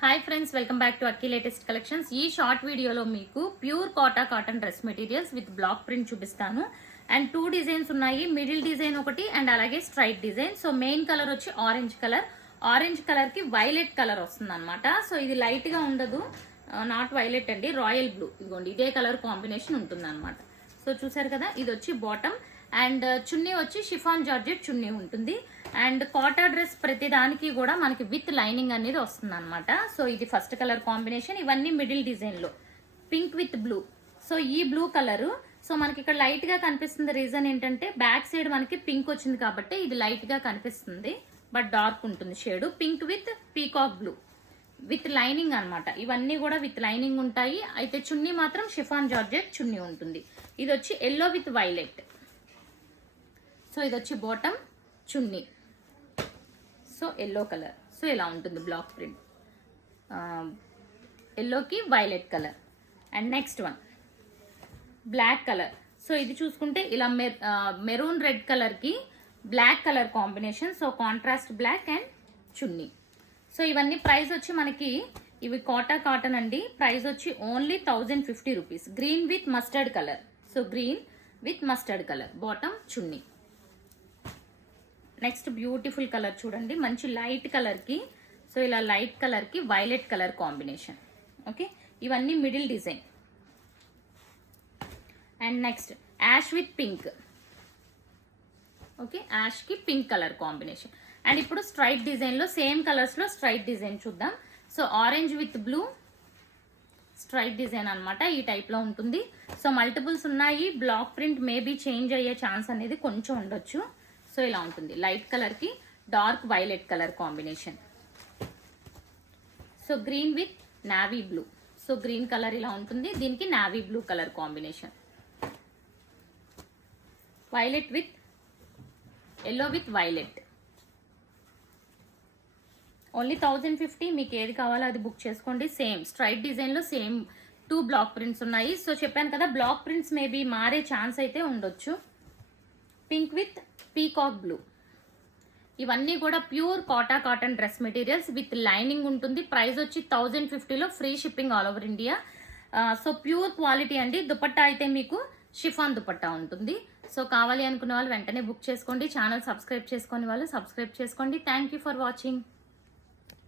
Hi friends, welcome back to Akki latest collections. ఈ short వీడియోలో మీకు pure Kota cotton dress materials with black print చూపిస్తాను. And 2 designs ఉన్నాయి. Middle design ఒకటి and అలాగే straight design. So main colour వచ్చి orange colour. Orange colour కి violet colour వస్తుంది అనమాట. సో ఇది లైట్ గా ఉండదు, నాట్ వైలెట్ అండి, రాయల్ బ్లూ. ఇదిగోండి ఇదే కలర్ కాంబినేషన్ ఉంటుంది అనమాట. సో చూసారు కదా, ఇది వచ్చి బాటమ్ అండ్ చున్నీ వచ్చి షిఫాన్ జార్జెట్ చున్నీ ఉంటుంది. అండ్ కోటా డ్రెస్ ప్రతి దానికి కూడా మనకి విత్ లైనింగ్ అనేది వస్తుంది అనమాట. సో ఇది ఫస్ట్ కలర్ కాంబినేషన్. ఇవన్నీ మిడిల్ డిజైన్ లో పింక్ విత్ బ్లూ. సో ఈ బ్లూ కలర్ సో మనకి ఇక్కడ లైట్ గా కనిపిస్తుంది. రీజన్ ఏంటంటే బ్యాక్ సైడ్ మనకి పింక్ వచ్చింది కాబట్టి ఇది లైట్ గా కనిపిస్తుంది, బట్ డార్క్ ఉంటుంది shade. Pink with peacock blue with lining అనమాట. ఇవన్నీ కూడా విత్ లైనింగ్ ఉంటాయి. అయితే చున్నీ మాత్రం షిఫాన్ జార్జెట్ చున్నీ ఉంటుంది. ఇది వచ్చి ఎల్లో విత్ వైలెట్. సో ఇది వచ్చి bottom, chunni. So yellow colour. So ఇలా ఉంటుంది బ్లాక్ ప్రింట్, ఎల్లోకి violet colour. And next one black colour. So ఇది చూసుకుంటే ఇలా మెరూన్ రెడ్ కలర్ కి black colour combination. So contrast black and chunni. So ఇవన్నీ ప్రైస్ వచ్చి మనకి ఇవి కోటా కాటన్ అండి. ప్రైస్ వచ్చి only 1050 rupees. Green with mustard colour. So green with mustard colour, bottom, chunni. Next beautiful colour చూడండి, మంచి లైట్ కలర్ కి. సో ఇలా లైట్ కలర్ కి వైలెట్ కలర్ కాంబినేషన్. ఓకే, ఇవన్నీ middle design. And next ash with pink. Okay, ash కి pink colour combination. And ఇప్పుడు straight design లో same colours లో స్ట్రైట్ డిజైన్ చూద్దాం. So orange with blue straight design అనమాట. ఈ type లో ఉంటుంది. సో మల్టిపుల్స్ ఉన్నాయి. బ్లాక్ ప్రింట్ మేబీ చేంజ్ అయ్యే ఛాన్స్ అనేది కొంచెం ఉండొచ్చు. సో ఇలా ఉంటుంది లైట్ కలర్ కి dark violet colour combination. So green with navy blue. So green colour ఇలా ఉంటుంది, దీనికి navy blue colour combination. Violet with yellow with violet. Only 1050. మీకు ఏది కావాలో అది బుక్ చేసుకోండి. సేమ్ స్ట్రైట్ డిజైన్ లో సేమ్ 2 బ్లాక్ ప్రింట్స్ ఉన్నాయి. సో చెప్పాను కదా, బ్లాక్ ప్రింట్స్ మేబీ మారే ఛాన్స్ అయితే ఉండొచ్చు. Pink with peacock blue. ఇవన్నీ కూడా pure Kota cotton dress materials with lining ఉంటుంది. ప్రైస్ వచ్చి 1050లో free shipping all over India. So pure quality అండి. దుపట్టా అయితే మీకు షిఫాన్ దుపట్టా ఉంటుంది. సో కావాలి అనుకున్న వాళ్ళు వెంటనే బుక్ చేసుకోండి. ఛానల్ సబ్స్క్రైబ్ చేసుకునే వాళ్ళు సబ్స్క్రైబ్ చేసుకోండి. Thank you for watching.